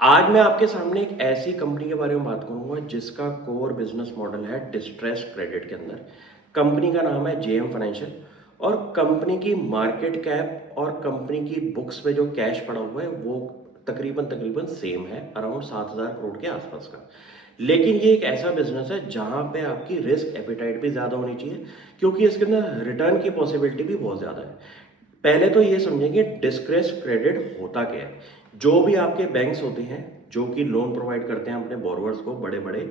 आज मैं आपके सामने एक ऐसी कंपनी के बारे में बात करूंगा जिसका कोर बिजनेस मॉडल है डिस्ट्रेस क्रेडिट के अंदर। कंपनी का नाम है जेएम फाइनेंशियल और कंपनी की मार्केट कैप और कंपनी की बुक्स पे जो कैश पड़ा हुआ है वो तकरीबन तकरीबन सेम है, अराउंड 7,000 करोड़ के आसपास का। लेकिन ये एक ऐसा बिजनेस है जहां पे आपकी रिस्क एपिटाइट भी ज़्यादा होनी चाहिए, क्योंकि इसके अंदर रिटर्न की पॉसिबिलिटी भी बहुत ज़्यादा है। पहले तो ये समझेंगे डिस्क्रेस क्रेडिट होता क्या है। जो भी आपके बैंक्स होते हैं जो कि लोन प्रोवाइड करते हैं अपने बोरोवर्स को, बड़े बड़े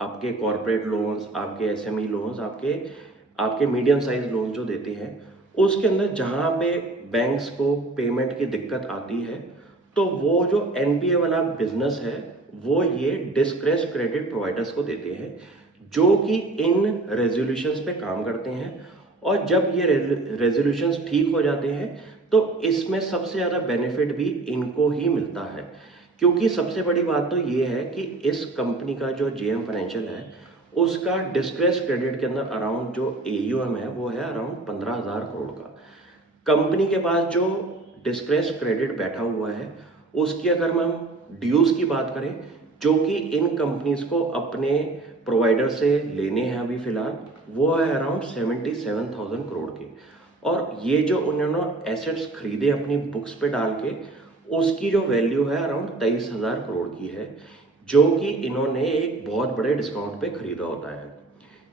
आपके कॉरपोरेट लोन्स, आपके एसएमई लोन्स, आपके आपके मीडियम साइज लोन जो देते हैं, उसके अंदर जहाँ पे बैंक्स को पेमेंट की दिक्कत आती है, तो वो जो एनपीए वाला बिजनेस है वो ये डिस्क्रेस क्रेडिट प्रोवाइडर्स को देते हैं, जो कि इन रेजोल्यूशंस पे काम करते हैं। और जब ये रेजोल्यूशंस ठीक हो जाते हैं तो इसमें सबसे ज़्यादा बेनिफिट भी इनको ही मिलता है, क्योंकि सबसे बड़ी बात तो ये है कि इस कंपनी का जो जेएम फाइनेंशियल है उसका डिस्ट्रेस क्रेडिट के अंदर अराउंड जो एयूएम है वो है अराउंड 15,000 करोड़ का। कंपनी के पास जो डिस्ट्रेस क्रेडिट बैठा हुआ है उसकी अगर हम ड्यूज की बात करें, जो कि इन कंपनीज को अपने प्रोवाइडर से लेने हैं अभी फिलहाल, वो है अराउंड 77,000 करोड़ के। और ये जो उन्होंने एसेट्स खरीदे अपनी बुक्स पे डाल के, उसकी जो वैल्यू है अराउंड 23,000 करोड़ की है, जो कि इन्होंने एक बहुत बड़े डिस्काउंट पे खरीदा होता है।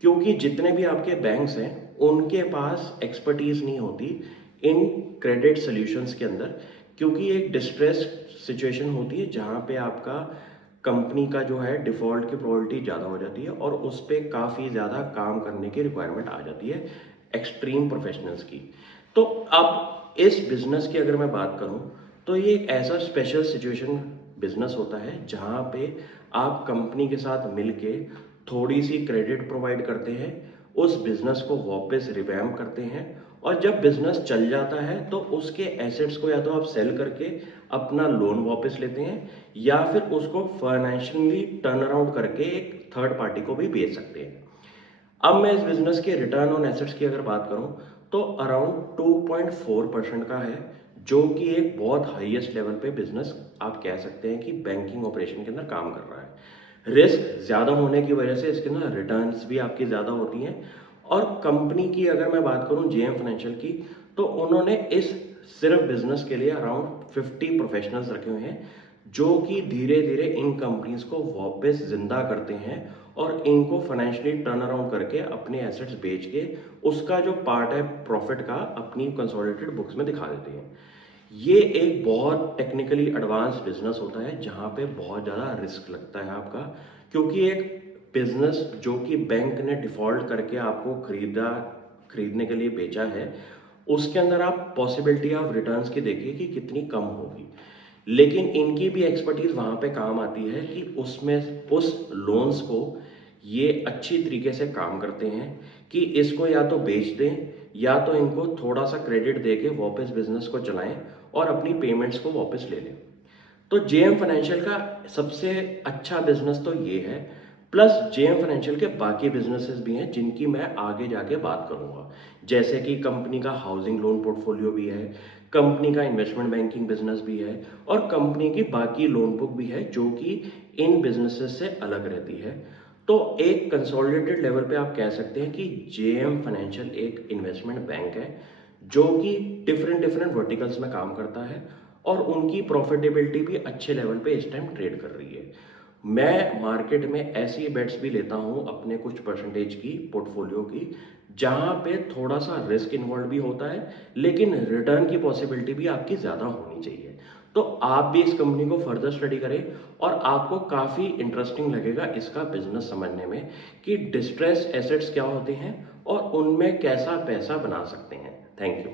क्योंकि जितने भी आपके बैंक्स हैं उनके पास एक्सपर्टीज नहीं होती इन क्रेडिट सॉल्यूशंस के अंदर, क्योंकि एक डिस्ट्रेस सिचुएशन होती है जहां पे आपका कंपनी का जो है डिफॉल्ट की प्रोबेबिलिटी ज़्यादा हो जाती है और उस पर काफ़ी ज़्यादा काम करने की रिक्वायरमेंट आ जाती है एक्सट्रीम प्रोफेशनल्स की। तो अब इस बिजनेस की अगर मैं बात करूं तो ये एक ऐसा स्पेशल सिचुएशन बिजनेस होता है जहां पे आप कंपनी के साथ मिलके थोड़ी सी क्रेडिट प्रोवाइड करते हैं, उस बिजनेस को वापस रिवैम्प करते हैं, और जब बिजनेस चल जाता है तो उसके एसेट्स को या तो आप सेल करके अपना लोन वापस लेते हैं या फिर उसको फाइनेंशियली टर्न अराउंड करके एक थर्ड पार्टी को भी बेच सकते हैं। अब मैं इस बिजनेस के रिटर्न ऑन एसेट्स की अगर बात करूं तो अराउंड 2.4% का है, जो कि एक बहुत हाईएस्ट लेवल पे बिजनेस आप कह सकते हैं कि बैंकिंग ऑपरेशन के अंदर काम कर रहा है। रिस्क ज़्यादा होने की वजह से इसके अंदर रिटर्न्स भी आपकी ज़्यादा होती हैं। और कंपनी की अगर मैं बात करूं जेएम फाइनेंशियल की, तो उन्होंने इस सिर्फ बिजनेस के लिए अराउंड 50 प्रोफेशनल्स रखे हुए हैं, जो कि धीरे धीरे इन कंपनीज को वापस जिंदा करते हैं और इनको फाइनेंशियली टर्न अराउंड करके अपने एसेट्स बेच के उसका जो पार्ट है प्रॉफिट का अपनी कंसोलिडेटेड बुक्स में दिखा देते हैं। ये एक बहुत टेक्निकली एडवांस बिजनेस होता है जहां पे बहुत ज़्यादा रिस्क लगता है आपका, क्योंकि एक बिजनेस जो कि बैंक ने डिफॉल्ट करके आपको खरीदने के लिए बेचा है, उसके अंदर आप पॉसिबिलिटी ऑफ रिटर्न्स की देखिए कि कितनी कम होगी। लेकिन इनकी भी एक्सपर्टीज वहां पे काम आती है कि उसमें उस लोन्स को ये अच्छी तरीके से काम करते हैं कि इसको या तो बेच दें या तो इनको थोड़ा सा क्रेडिट दे के वापस बिजनेस को चलाएं और अपनी पेमेंट्स को वापस ले लें। तो जेएम फाइनेंशियल का सबसे अच्छा बिजनेस तो ये है। प्लस जेएम फाइनेंशियल के बाकी बिजनेसेस भी हैं जिनकी मैं आगे जाके बात करूंगा, जैसे कि कंपनी का हाउसिंग लोन पोर्टफोलियो भी है, कंपनी का इन्वेस्टमेंट बैंकिंग बिजनेस भी है, और कंपनी की बाकी लोन बुक भी है जो कि इन बिजनेसेस से अलग रहती है। तो एक कंसोलिडेटेड लेवल पे आप कह सकते हैं कि जेएम फाइनेंशियल एक इन्वेस्टमेंट बैंक है जो कि डिफरेंट डिफरेंट वर्टिकल्स में काम करता है और उनकी प्रॉफिटेबिलिटी भी अच्छे लेवल पे इस टाइम ट्रेड कर रही है। मैं मार्केट में ऐसी बेट्स भी लेता हूं अपने कुछ परसेंटेज की पोर्टफोलियो की, जहां पे थोड़ा सा रिस्क इन्वॉल्व भी होता है लेकिन रिटर्न की पॉसिबिलिटी भी आपकी ज़्यादा होनी चाहिए। तो आप भी इस कंपनी को फर्दर स्टडी करें और आपको काफ़ी इंटरेस्टिंग लगेगा इसका बिजनेस समझने में कि डिस्ट्रेस एसेट्स क्या होते हैं और उनमें कैसा पैसा बना सकते हैं। Thank you.